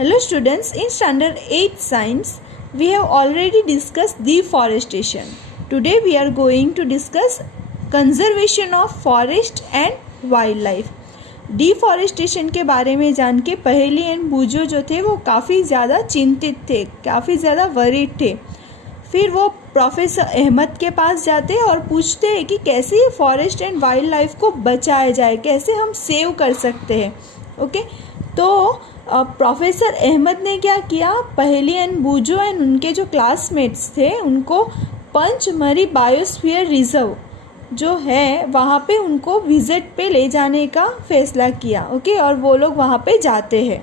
Hello students, in standard 8 science, we have already discussed deforestation. Today we are going to discuss conservation of forest and wildlife. Deforestation के बारे में जान के पहेली and बूजो जो थे वो काफ़ी ज़्यादा चिंतित थे, काफ़ी ज़्यादा वरीड थे। फिर वो प्रोफेसर अहमद के पास जाते और पूछते हैं कि कैसे ये फॉरेस्ट एंड वाइल्ड लाइफ को बचाया जाए, कैसे हम सेव कर सकते हैं। ओके, तो प्रोफेसर अहमद ने क्या किया, पहेली एंड बूजो एंड उनके जो क्लासमेट्स थे उनको पंचमरी बायोस्फीयर रिजर्व जो है वहाँ पे उनको विजिट पे ले जाने का फैसला किया। ओके, और वो लोग वहाँ पे जाते हैं।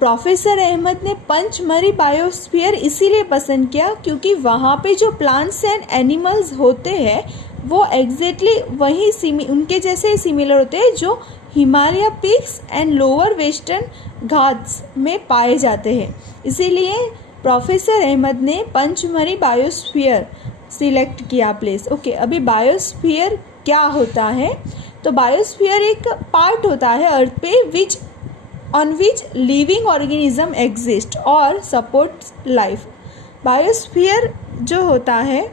प्रोफेसर अहमद ने पंचमरी बायोस्फीयर इसीलिए पसंद किया क्योंकि वहाँ पे जो प्लांट्स एंड एनिमल्स होते हैं वो एग्जैक्टली वही उनके जैसे सिमिलर होते हैं जो Himalaya peaks and lower western Ghats में पाए जाते हैं। इसीलिए प्रोफेसर अहमद ने पंचमरी बायोस्फीयर सिलेक्ट किया प्लेस। ओके, अभी बायोस्फीयर क्या होता है, तो बायोस्फीयर एक पार्ट होता है अर्थ पे on which living organism exist और सपोर्ट्स लाइफ। बायोस्फीयर जो होता है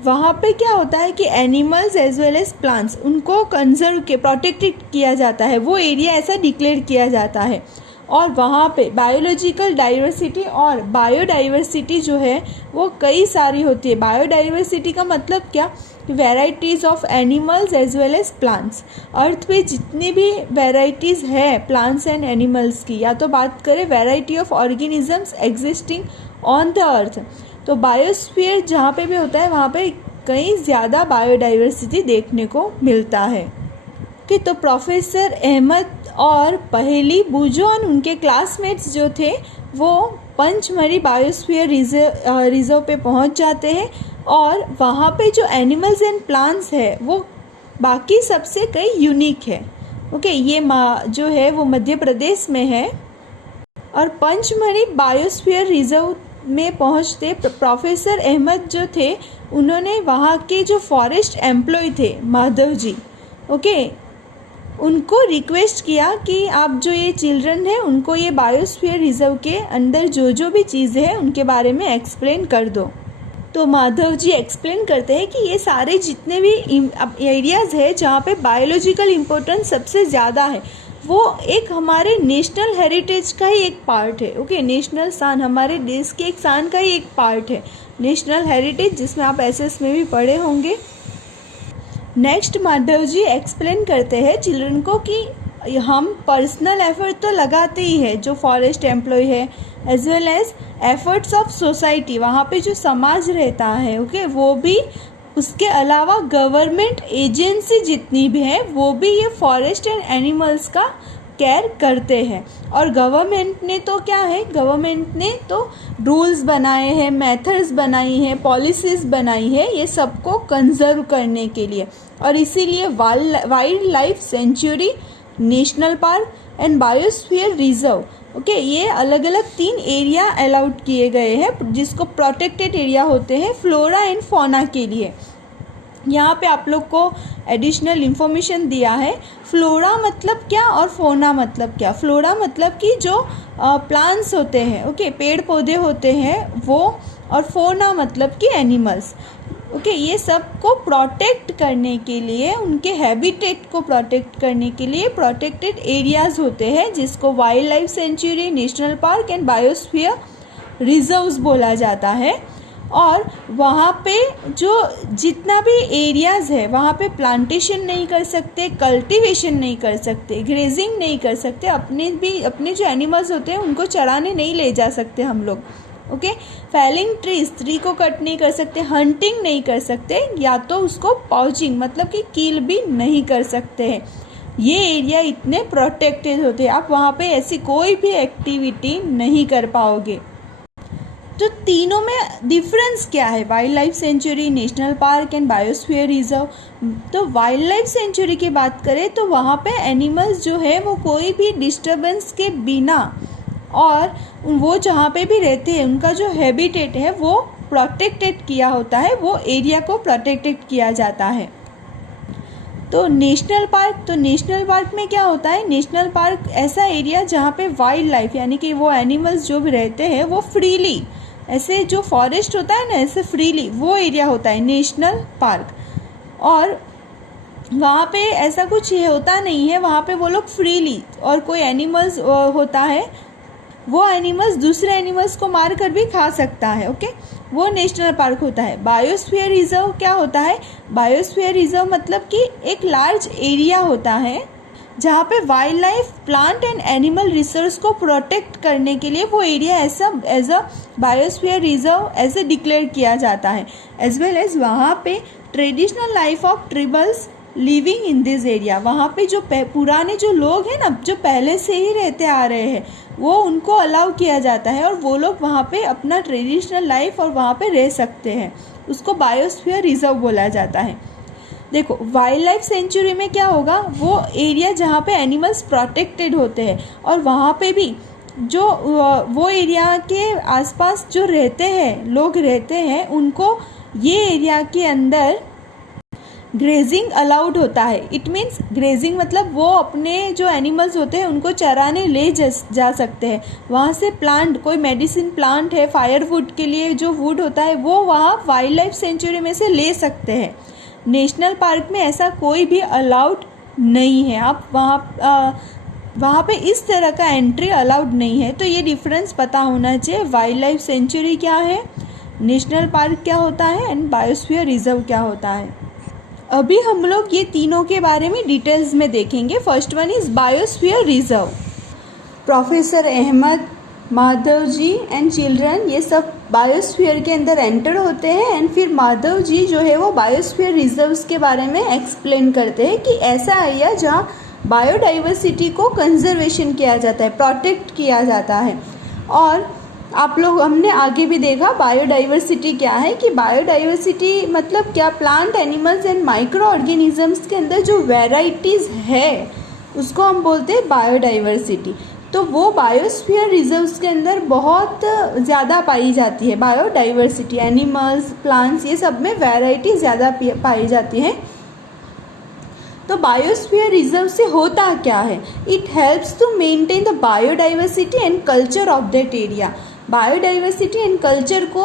वहाँ पे क्या होता है कि animals as well as plants उनको कंजर्व के प्रोटेक्टेड किया जाता है, वो एरिया ऐसा डिक्लेयर किया जाता है। और वहाँ पे बायोलॉजिकल डाइवर्सिटी और बायोडाइवर्सिटी जो है वो कई सारी होती है। बायोडाइवर्सिटी का मतलब क्या, varieties of animals as well as plants. Earth पे जितनी भी वैराइटीज़ है प्लांट्स एंड एनिमल्स की, या तो बात करें variety of organisms existing on the earth, तो बायोस्फीयर जहाँ पे भी होता है वहाँ पे कई ज़्यादा बायोडाइवर्सिटी देखने को मिलता है। कि तो प्रोफेसर अहमद और पहेली बूजो और उनके क्लासमेट्स जो थे वो पंचमरी बायोस्फीयर रिजर्व पे पहुंच जाते हैं और वहाँ पे जो एनिमल्स एंड प्लांट्स है वो बाकी सबसे कई यूनिक है। ओके, ये जो है वो मध्य प्रदेश में है। और पंचमरी बायोस्फीयर रिजर्व में पहुँचते प्रोफेसर अहमद जो थे उन्होंने वहाँ के जो फॉरेस्ट एम्प्लॉय थे माधव जी, ओके, उनको रिक्वेस्ट किया कि आप जो ये चिल्ड्रन है उनको ये बायोस्फीयर रिजर्व के अंदर जो भी चीज़ें हैं उनके बारे में एक्सप्लेन कर दो। तो माधव जी एक्सप्लेन करते हैं कि ये सारे जितने भी एरियाज़ है जहाँ पे बायोलॉजिकल इम्पोर्टेंस सबसे ज़्यादा है वो एक हमारे नेशनल हेरिटेज का ही एक पार्ट है। ओके, नेशनल शान, हमारे देश के एक शान का ही एक पार्ट है नेशनल हेरिटेज, जिसमें आप एसएस में भी पढ़े होंगे। नेक्स्ट माधव जी एक्सप्लेन करते हैं चिल्ड्रन को कि हम पर्सनल एफर्ट तो लगाते ही है जो फॉरेस्ट एम्प्लॉय है, as well as efforts of society, वहाँ पे जो समाज रहता है, ओके, वो भी, उसके अलावा गवर्नमेंट एजेंसी जितनी भी है वो भी ये फॉरेस्ट एंड एनिमल्स का केयर करते हैं। और गवर्नमेंट ने तो क्या है, गवर्नमेंट ने तो रूल्स बनाए हैं, मेथड्स बनाई हैं, पॉलिसीज़ बनाई है ये सबको कंजर्व करने के लिए। और इसीलिए wild life century, national park and biosphere reserve, okay, ये अलग अलग 3 एरिया अलाउड किए गए हैं जिसको प्रोटेक्टेड एरिया होते हैं फ्लोरा एंड फौना के लिए। यहाँ पे आप लोग को एडिशनल इन्फॉर्मेशन दिया है, फ्लोरा मतलब क्या और फौना मतलब क्या। फ्लोरा मतलब कि जो प्लांट्स होते हैं, ओके, पेड़ पौधे होते हैं वो, और फौना मतलब कि एनिमल्स। ओके, ये सब को प्रोटेक्ट करने के लिए, उनके हैबिटेट को प्रोटेक्ट करने के लिए प्रोटेक्टेड एरियाज़ होते हैं जिसको wild life century, national park and biosphere reserves बोला जाता है। और वहाँ पे जो जितना भी एरियाज़ है वहाँ पे प्लांटेशन नहीं कर सकते, कल्टीवेशन नहीं कर सकते, ग्रेजिंग नहीं कर सकते, अपने जो एनिमल्स होते हैं उनको चराने नहीं ले जा सकते हम लोग। ओके, फैलिंग ट्री को कट नहीं कर सकते, हंटिंग नहीं कर सकते, या तो उसको पाउचिंग मतलब कि कील भी नहीं कर सकते हैं। ये एरिया इतने प्रोटेक्टेड होते हैं, आप वहाँ पे ऐसी कोई भी एक्टिविटी नहीं कर पाओगे। तो तीनों में डिफरेंस क्या है, wild life century, national park and biosphere reserve. तो वाइल्ड लाइफ सेंचुरी की बात करें तो वहाँ पे एनिमल्स जो है वो कोई भी डिस्टर्बेंस के बिना, और वो जहाँ पे भी रहते हैं उनका जो हैबिटेट है वो प्रोटेक्टेड किया होता है, वो एरिया को प्रोटेक्टेड किया जाता है। तो नेशनल पार्क में क्या होता है, नेशनल पार्क ऐसा एरिया जहाँ पे वाइल्ड लाइफ यानी कि वो एनिमल्स जो भी रहते हैं वो फ्रीली, ऐसे जो फॉरेस्ट होता है ना ऐसे फ्रीली, वो एरिया होता है नेशनल पार्क। और वहाँ पे ऐसा कुछ होता नहीं है, वहाँ पे वो लोग फ्रीली, और कोई एनिमल्स होता है वो एनिमल्स दूसरे एनिमल्स को मार कर भी खा सकता है। ओके, वो नेशनल पार्क होता है। बायोस्फीयर रिजर्व क्या होता है, बायोस्फीयर रिजर्व मतलब कि एक लार्ज एरिया होता है जहाँ पे wild life, plant and animal resource को प्रोटेक्ट करने के लिए वो एरिया ऐसा एज अ बायोस्फीयर रिजर्व ऐसे डिक्लेयर किया जाता है। एज वेल एज वहाँ पे traditional life of tribals living in this area, वहाँ पे जो पुराने जो लोग हैं ना, जो पहले से ही रहते आ रहे हैं, वो उनको अलाउ किया जाता है और वो लोग वहाँ पे अपना ट्रेडिशनल लाइफ और वहाँ पे रह सकते हैं। उसको बायोस्फीयर रिजर्व बोला जाता है। देखो वाइल्ड लाइफ सेंचुरी में क्या होगा, वो एरिया जहाँ पे एनिमल्स प्रोटेक्टेड होते हैं और वहाँ पे भी जो वो एरिया के आसपास जो रहते हैं लोग रहते हैं, उनको ये एरिया के अंदर ग्रेजिंग अलाउड होता है। इट मीन्स ग्रेजिंग मतलब वो अपने जो एनिमल्स होते हैं उनको चराने ले जा सकते हैं। वहाँ से प्लांट, कोई मेडिसिन प्लांट है, फायरवुड के लिए जो वुड होता है वो वहाँ वाइल्ड लाइफ सेंचुरी में से ले सकते हैं। नेशनल पार्क में ऐसा कोई भी अलाउड नहीं है, आप वहाँ पे इस तरह का एंट्री अलाउड नहीं है। तो ये डिफरेंस पता होना चाहिए, वाइल्ड लाइफ सेंचुरी क्या है, नेशनल पार्क क्या होता है एंड बायोस्फीयर रिजर्व क्या होता है। अभी हम लोग ये तीनों के बारे में डिटेल्स में देखेंगे। First one is biosphere reserve. Professor Ahmad, Madhav ji and children ये सब बायोस्फीयर के अंदर एंटर होते हैं एंड फिर माधव जी जो है वो बायोस्फीयर रिजर्व्स के बारे में एक्सप्लेन करते हैं कि ऐसा एरिया जहाँ बायोडाइवर्सिटी को कंजर्वेशन किया जाता है, प्रोटेक्ट किया जाता है। और आप लोग हमने आगे भी देखा बायोडाइवर्सिटी क्या है, कि बायोडाइवर्सिटी मतलब क्या, plant, animals and micro organisms के अंदर जो वेराइटीज़ है उसको हम बोलते हैं बायोडाइवर्सिटी। तो वो बायोस्फीयर रिजर्व्स के अंदर बहुत ज़्यादा पाई जाती है बायोडाइवर्सिटी, एनिमल्स, प्लांट्स, ये सब में वैरायटी ज़्यादा पाई जाती है। तो बायोस्फीयर रिजर्व से होता क्या है, it helps to maintain the biodiversity and culture of that area. Biodiversity and culture को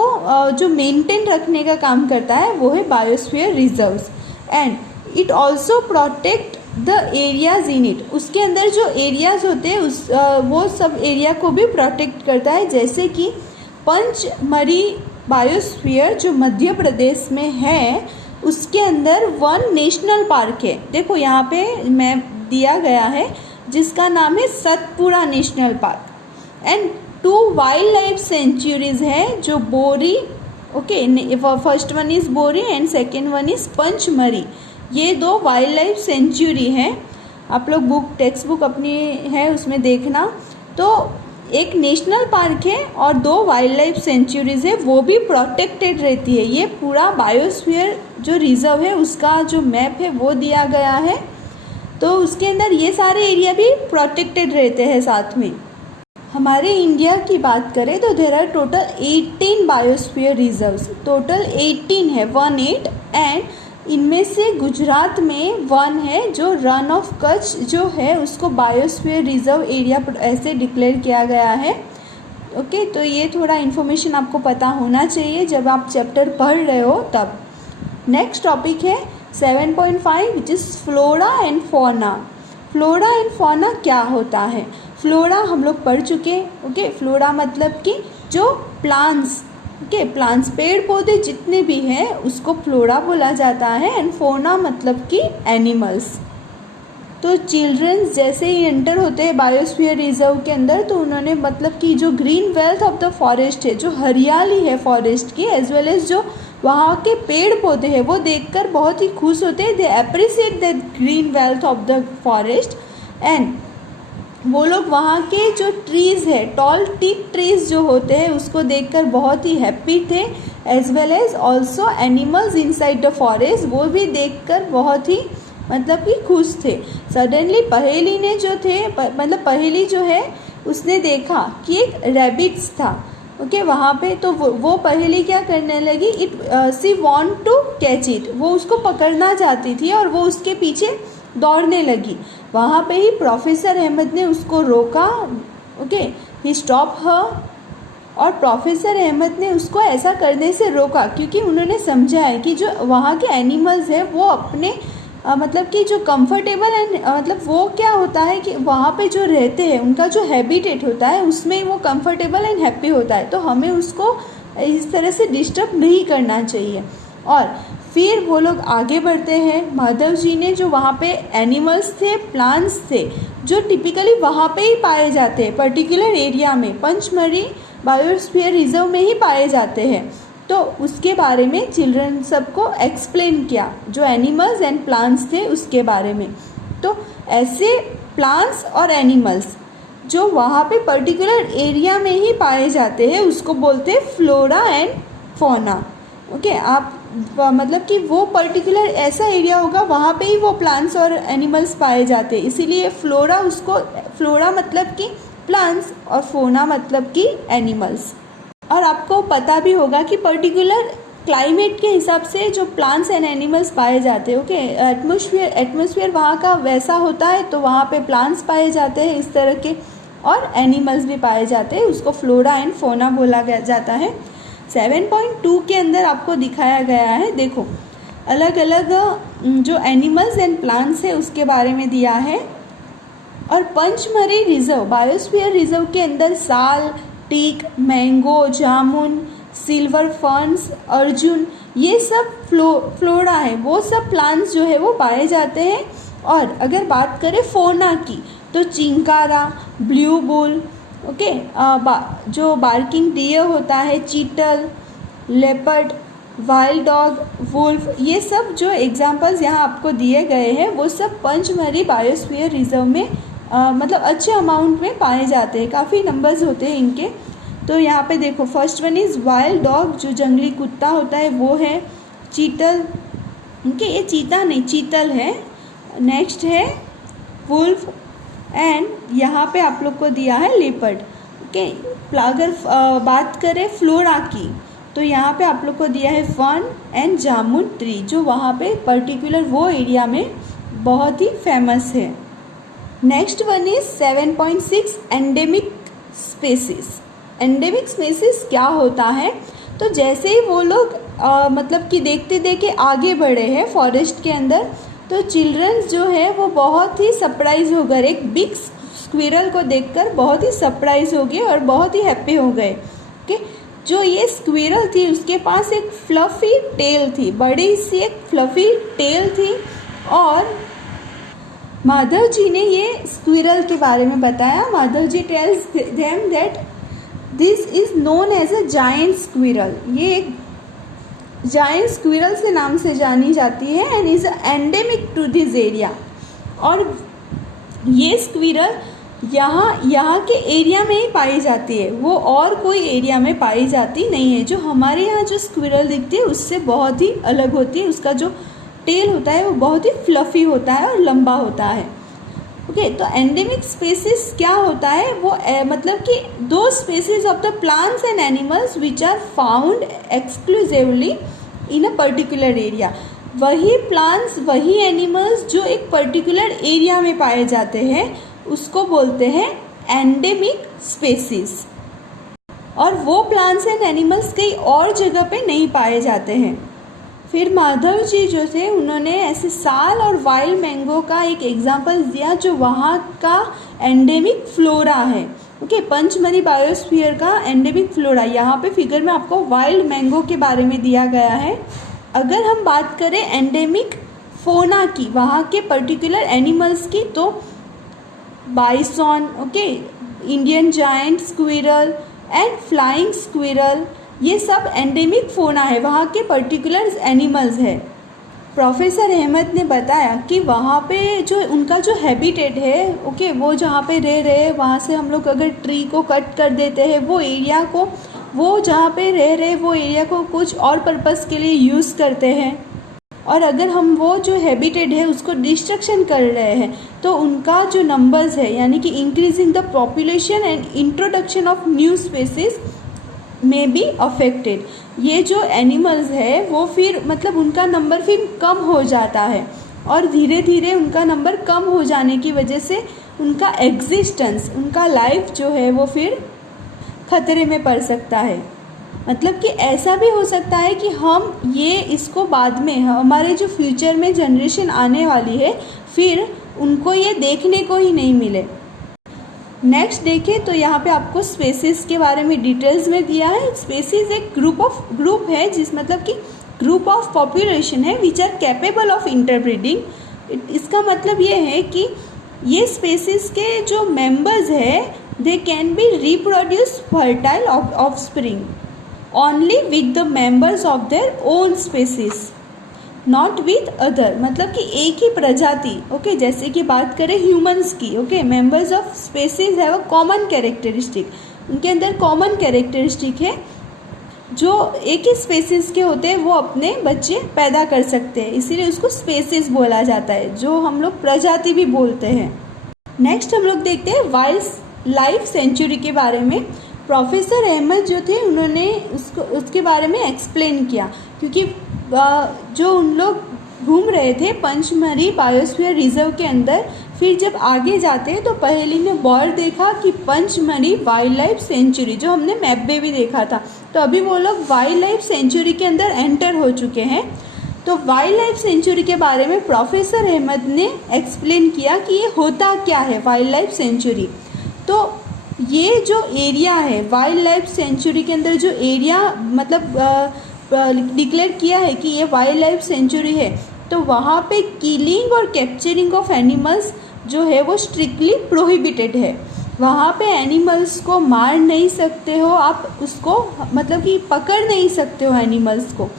जो मेंटेन रखने का काम करता है वो है biosphere reserves. And it also protect the areas in it, उसके अंदर जो एरियाज होते हैं वो सब एरिया को भी प्रोटेक्ट करता है। जैसे कि पंचमरी बायोस्फीयर जो मध्य प्रदेश में है, उसके अंदर वन नेशनल पार्क है। देखो यहाँ पे मैप दिया गया है जिसका नाम है Satpura national park. And 2 wild life sanctuaries है जो बोरी, ओके, फर्स्ट वन इज़ बोरी and second one is Pachmarhi. ये 2 वाइल्ड लाइफ सेंचुरी हैं। आप लोग टेक्स्ट बुक अपनी है उसमें देखना। तो एक नेशनल पार्क है और 2 वाइल्ड लाइफ सेंचुरीज है, वो भी प्रोटेक्टेड रहती है। ये पूरा बायोस्फीयर जो रिजर्व है उसका जो मैप है वो दिया गया है। तो उसके अंदर ये सारे एरिया भी प्रोटेक्टेड रहते हैं साथ में। हमारे इंडिया की बात करें तो there are total 18 biosphere reserves, total 18 है, 18। एंड इनमें से गुजरात में 1 है जो रन ऑफ कच्छ जो है उसको बायोस्फीयर रिजर्व एरिया ऐसे डिक्लेयर किया गया है। ओके, तो ये थोड़ा इन्फॉर्मेशन आपको पता होना चाहिए जब आप चैप्टर पढ़ रहे हो तब। नेक्स्ट टॉपिक है 7.5 which is flora and fauna. Flora and fauna क्या होता है, फ्लोरा हम लोग पढ़ चुके। ओके, फ्लोरा मतलब कि जो प्लांट्स, ओके, प्लांट्स पेड़ पौधे जितने भी हैं उसको फ्लोरा बोला जाता है। एंड फौना मतलब कि एनिमल्स। तो चिल्ड्रंस जैसे ही एंटर होते हैं बायोस्फीयर रिजर्व के अंदर तो उन्होंने मतलब कि जो green wealth of the forest है, जो हरियाली है फॉरेस्ट की, एज वेल एज जो वहाँ के पेड़ पौधे हैं वो देखकर बहुत ही खुश होते हैं। They appreciate that green wealth of the forest. And वो लोग वहाँ के जो ट्रीज़ है, टॉल टीक ट्रीज़ जो होते हैं उसको देखकर बहुत ही हैप्पी थे। As well as also animals inside the forest, वो भी देखकर बहुत ही मतलब कि खुश थे। सडनली पहेली जो है उसने देखा कि एक रैबिट्स था। ओके वहाँ पे तो वो पहेली क्या करने लगी, she want to catch it, वो उसको पकड़ना चाहती थी और वो उसके पीछे दौड़ने लगी। वहाँ पे ही प्रोफेसर अहमद ने उसको रोका। ओके ही स्टॉप हर, और प्रोफेसर अहमद ने उसको ऐसा करने से रोका क्योंकि उन्होंने समझा है कि जो वहाँ के एनिमल्स हैं वो अपने मतलब कि जो कंफर्टेबल एंड मतलब वो क्या होता है कि वहाँ पे जो रहते हैं उनका जो हैबिटेट होता है उसमें वो कंफर्टेबल एंड हैप्पी होता है, तो हमें उसको इस तरह से डिस्टर्ब नहीं करना चाहिए। और फिर वो लोग आगे बढ़ते हैं। माधव जी ने जो वहाँ पे एनिमल्स थे, प्लांट्स थे जो टिपिकली वहाँ पे ही पाए जाते हैं, पर्टिकुलर एरिया में, पंचमढ़ी बायोस्फीयर रिजर्व में ही पाए जाते हैं, तो उसके बारे में चिल्ड्रन सबको एक्सप्लेन किया, जो एनिमल्स एंड प्लांट्स थे उसके बारे में। तो ऐसे प्लांट्स और एनिमल्स जो वहाँ पे पर्टिकुलर एरिया में ही पाए जाते हैं उसको बोलते हैं फ्लोरा एंड फौना। ओके आप मतलब कि वो पर्टिकुलर ऐसा एरिया होगा वहाँ पे ही वो प्लांट्स और एनिमल्स पाए जाते हैं, इसीलिए फ्लोरा, उसको फ्लोरा मतलब कि प्लांट्स और फोना मतलब कि एनिमल्स। और आपको पता भी होगा कि पर्टिकुलर क्लाइमेट के हिसाब से जो प्लांट्स एंड एनिमल्स पाए जाते हैं, ओके एटमॉस्फेयर वहाँ का वैसा होता है तो वहाँ पे प्लांट्स पाए जाते हैं इस तरह के, और एनिमल्स भी पाए जाते हैं, उसको फ्लोरा एंड फोना बोला जाता है। 7.2 के अंदर आपको दिखाया गया है, देखो अलग अलग जो एनिमल्स एंड प्लांट्स है उसके बारे में दिया है। और पंचमढ़ी रिजर्व, बायोस्फीयर रिजर्व के अंदर साल, टीक, मैंगो, जामुन, सिल्वर फर्न्स, अर्जुन, ये सब फ्लोरा है, वो सब प्लांट्स जो है वो पाए जाते हैं। और अगर बात करें फोना की तो चिंकारा, ब्लू बुल, ओके जो बार्किंग डियर होता है, चीटल, लेपर्ड, वाइल्ड डॉग, वुल्फ, ये सब जो एग्जांपल्स यहाँ आपको दिए गए हैं वो सब पंचमढ़ी बायोस्फीयर रिजर्व में मतलब अच्छे अमाउंट में पाए जाते हैं, काफ़ी नंबर्स होते हैं इनके। तो यहाँ पे देखो first one is wild dog, जो जंगली कुत्ता होता है वो है, चीटल, ओके ये चीता नहीं चीतल है, नेक्स्ट है वुल्फ, एंड यहाँ पे आप लोग को दिया है लेपर्ड। ओके अगर बात करें फ्लोरा की तो यहाँ पे आप लोग को दिया है फर्न एंड जामुन ट्री, जो वहाँ पे पर्टिकुलर वो एरिया में बहुत ही फेमस है। Next one is 7.6 endemic species. Endemic species क्या होता है, तो जैसे ही वो लोग मतलब कि देखते देखते आगे बढ़े हैं फॉरेस्ट के अंदर, तो चिल्ड्रंस जो है वो बहुत ही सरप्राइज हो गए, एक बिग स्क्विरल को देखकर बहुत ही सरप्राइज हो गए और बहुत ही हैप्पी हो गए। ओके जो ये स्क्विरल थी उसके पास एक फ्लफी टेल थी, बड़ी सी एक फ्लफी टेल थी, और माधव जी ने ये स्क्विरल के बारे में बताया। Madhav ji tells them that this is known as a giant squirrel, ये एक जायंट स्क्विरल से नाम से जानी जाती है and is endemic to this area. और ये स्क्विरल यहाँ के एरिया में ही पाई जाती है, वो और कोई एरिया में पाई जाती नहीं है। जो हमारे यहाँ जो स्क्विरल दिखती है उससे बहुत ही अलग होती है, उसका जो टेल होता है वो बहुत ही फ्लफ़ी होता है और लंबा होता है। ओके तो एंडेमिक स्पेसिस क्या होता है, वो मतलब कि दो species of the plants and animals which are found exclusively in a particular area. वही प्लांट्स वही एनिमल्स जो एक पर्टिकुलर एरिया में पाए जाते हैं उसको बोलते हैं एंडेमिक स्पेसिस, और वो प्लांट्स एंड एनिमल्स कहीं और जगह पे नहीं पाए जाते हैं। फिर माधव जी जो थे उन्होंने ऐसे साल और वाइल्ड मैंगो का एक एग्जांपल दिया जो वहाँ का एंडेमिक फ्लोरा है। ओके पंचमढ़ी बायोस्फीयर का एंडेमिक फ्लोरा, यहाँ पे फिगर में आपको वाइल्ड मैंगो के बारे में दिया गया है। अगर हम बात करें एंडेमिक फोना की, वहाँ के पर्टिकुलर एनिमल्स की, तो bison, okay Indian giant squirrel and flying squirrel, ये सब एंडेमिक फोना है, वहाँ के पर्टिकुलर एनिमल्स है। प्रोफेसर अहमद ने बताया कि वहाँ पे जो उनका जो हैबिटेट है, ओके वो जहाँ पे रह रहे हैं वहाँ से हम लोग अगर ट्री को कट कर देते हैं, वो एरिया को, वो जहाँ पे रह रहे वो एरिया को कुछ और पर्पस के लिए यूज़ करते हैं, और अगर हम वो जो हैबिटेट है उसको डिस्ट्रक्शन कर रहे हैं तो उनका जो नंबर्स है, यानी कि increasing the population and introduction of new species, may be affected. ये जो एनिमल्स है वो फिर मतलब उनका नंबर फिर कम हो जाता है और धीरे धीरे उनका नंबर कम हो जाने की वजह से उनका एग्जिस्टेंस, उनका लाइफ जो है वो फिर खतरे में पड़ सकता है। मतलब कि ऐसा भी हो सकता है कि हम ये इसको बाद में हमारे जो फ्यूचर में जनरेशन आने वाली है फिर उनको ये देखने को ही नहीं मिले। नेक्स्ट देखें तो यहाँ पे आपको स्पेसीज के बारे में डिटेल्स में दिया है। स्पेसीज एक ग्रुप है जिस मतलब कि ग्रुप ऑफ पॉपुलेशन है which are capable of interbreeding. इसका मतलब ये है कि ये स्पेसीज के जो मेंबर्स है they can be reproduce fertile offspring only with the members of their own species, not with other. मतलब कि एक ही प्रजाति, ओके, जैसे कि बात करें ह्यूमंस की, okay, members of species have a common characteristic, उनके अंदर कॉमन कैरेक्टरिस्टिक है। जो एक ही स्पेसीज के होते हैं वो अपने बच्चे पैदा कर सकते हैं, इसीलिए उसको स्पेसीज बोला जाता है, जो हम लोग प्रजाति भी बोलते हैं। नेक्स्ट हम लोग देखते हैं वाइल्ड लाइफ सेंचुरी के बारे में। प्रोफेसर अहमद जो थे उन्होंने उसके बारे में एक्सप्लेन किया, क्योंकि जो उन लोग घूम रहे थे पंचमढ़ी बायोस्फीयर रिजर्व के अंदर, फिर जब आगे जाते हैं तो पहली ने बोर्ड देखा कि पंचमढ़ी वाइल्ड लाइफ सेंचुरी, जो हमने मैप में भी देखा था। तो अभी वो लोग वाइल्ड लाइफ सेंचुरी के अंदर एंटर हो चुके हैं। तो वाइल्ड लाइफ सेंचुरी के बारे में प्रोफेसर अहमद ने एक्सप्लेन किया कि ये होता क्या है वाइल्ड लाइफ सेंचुरी। तो ये जो एरिया है वाइल्ड लाइफ सेंचुरी के अंदर, जो एरिया मतलब डिक्लेयर किया है कि ये वाइल्ड लाइफ सेंचुरी है, तो वहाँ पे किलिंग और कैप्चरिंग ऑफ एनिमल्स जो है वो स्ट्रिक्टली प्रोहिबिटेड है। वहाँ पे एनिमल्स को मार नहीं सकते हो आप, उसको मतलब कि पकड़ नहीं सकते हो एनिमल्स को।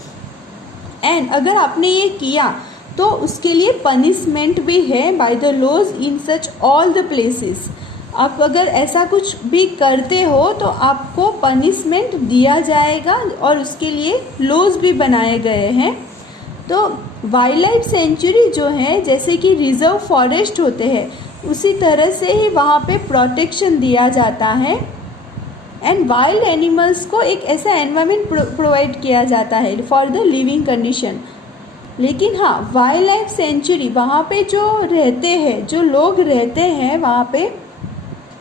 एंड अगर आपने ये किया तो उसके लिए पनिशमेंट भी है by the laws in such all the places. आप अगर ऐसा कुछ भी करते हो तो आपको पनिशमेंट दिया जाएगा और उसके लिए लॉज भी बनाए गए हैं। तो वाइल्ड लाइफ सेंचुरी जो है जैसे कि रिजर्व फॉरेस्ट होते हैं उसी तरह से ही वहाँ पे प्रोटेक्शन दिया जाता है एंड वाइल्ड एनिमल्स को एक ऐसा एनवायरनमेंट प्रोवाइड किया जाता है फॉर द लिविंग कंडीशन। लेकिन हाँ, वाइल्ड लाइफ सेंचुरी वहाँ पे जो रहते हैं, जो लोग रहते हैं वहाँ पे,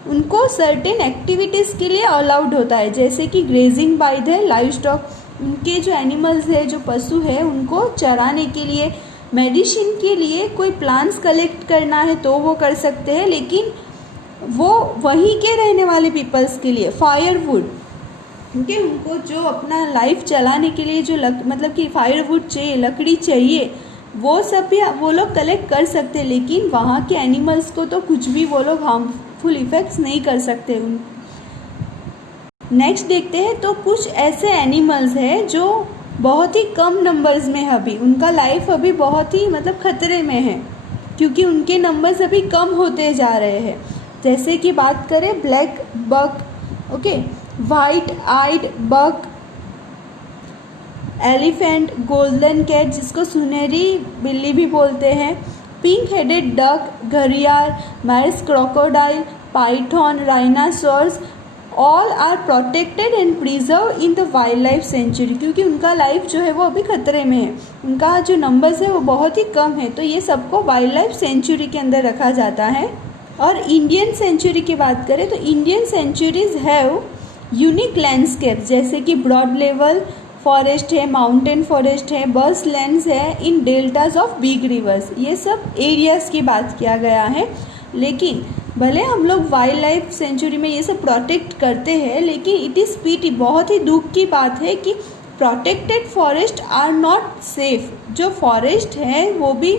उनको सर्टेन एक्टिविटीज़ के लिए अलाउड होता है, जैसे कि grazing by the live stock. उनके जो एनिमल्स है, जो पशु है, उनको चराने के लिए, मेडिसिन के लिए कोई प्लांट्स कलेक्ट करना है तो वो कर सकते हैं। लेकिन वो वहीं के रहने वाले पीपल्स के लिए फायरवुड, क्योंकि उनको जो अपना लाइफ चलाने के लिए जो मतलब कि फायरवुड चाहिए, लकड़ी चाहिए, वो सब भी वो लोग कलेक्ट कर सकते हैं। लेकिन वहाँ के एनिमल्स को तो कुछ भी वो लोग हार्मफुल इफ़ेक्ट्स नहीं कर सकते। नेक्स्ट देखते हैं तो कुछ ऐसे एनिमल्स हैं जो बहुत ही कम नंबर्स में है, अभी उनका लाइफ अभी बहुत ही मतलब खतरे में है, क्योंकि उनके नंबर्स अभी कम होते जा रहे हैं। जैसे कि बात करें black buck, okay, white eyed buck, elephant, golden cat जिसको सुनहरी बिल्ली भी बोलते हैं, पिंक हेडेड डक, घड़ियाल, marsh crocodile, python, rhinoceros, all are protected and preserve in the wild life sanctuary, क्योंकि उनका लाइफ जो है वो अभी खतरे में है, उनका जो नंबर्स है वो बहुत ही कम है। तो ये सबको वाइल्ड लाइफ सेंचुरी के अंदर रखा जाता है। और इंडियन सेंचुरी की बात करें तो Indian sanctuaries have unique landscape, जैसे कि ब्रॉड लेवल फॉरेस्ट है, माउंटेन फॉरेस्ट है, बर्स लैंड्स है in deltas of big rivers. ये सब एरियाज़ की बात किया गया है। लेकिन भले हम लोग वाइल्ड लाइफ सेंचुरी में ये सब प्रोटेक्ट करते हैं, लेकिन इट इज़ पीटी, बहुत ही दुख की बात है कि protected forest are not safe. जो फॉरेस्ट है वो भी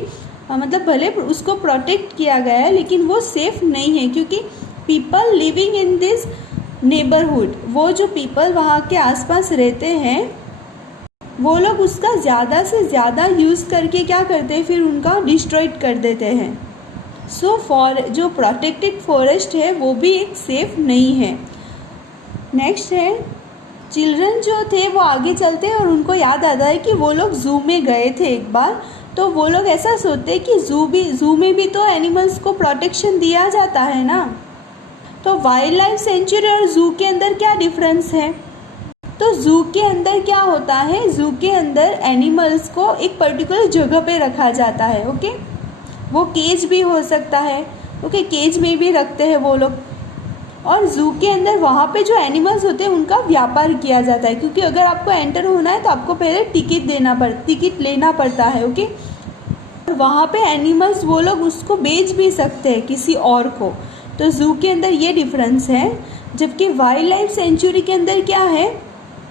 मतलब भले उसको प्रोटेक्ट किया गया है लेकिन वो सेफ़ नहीं है, क्योंकि people living in this neighbourhood, वो जो पीपल वहाँ के आसपास रहते हैं वो लोग उसका ज़्यादा से ज़्यादा यूज़ करके क्या करते हैं, फिर उनका डिस्ट्रॉयड कर देते हैं। सो जो प्रोटेक्टेड फॉरेस्ट है वो भी एक सेफ नहीं है। नेक्स्ट है चिल्ड्रन जो थे वो आगे चलते हैं और उनको याद आता है कि वो लोग ज़ू में गए थे एक बार, तो वो लोग ऐसा सोचते हैं कि ज़ू में भी तो एनिमल्स को प्रोटेक्शन दिया जाता है ना। तो वाइल्ड लाइफ सेंचुरी और ज़ू के अंदर क्या डिफरेंस है? तो ज़ू के अंदर क्या होता है, ज़ू के अंदर एनिमल्स को एक पर्टिकुलर जगह पे रखा जाता है। ओके, वो केज भी हो सकता है। ओके, केज में भी रखते हैं वो लोग। और ज़ू के अंदर वहाँ पे जो एनिमल्स होते हैं उनका व्यापार किया जाता है, क्योंकि अगर आपको एंटर होना है तो आपको पहले टिकट लेना पड़ता है। ओके, वहाँ पे एनिमल्स वो लोग उसको बेच भी सकते हैं किसी और को। तो ज़ू के अंदर ये डिफरेंस है। जबकि वाइल्ड लाइफ सेंचुरी के अंदर क्या है,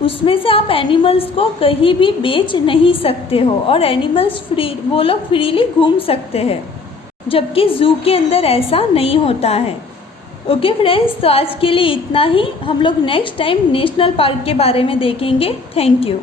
उसमें से आप एनिमल्स को कहीं भी बेच नहीं सकते हो और एनिमल्स वो लोग फ्रीली घूम सकते हैं, जबकि ज़ू के अंदर ऐसा नहीं होता है। ओके फ्रेंड्स, तो आज के लिए इतना ही। हम लोग नेक्स्ट टाइम नेशनल पार्क के बारे में देखेंगे। Thank you.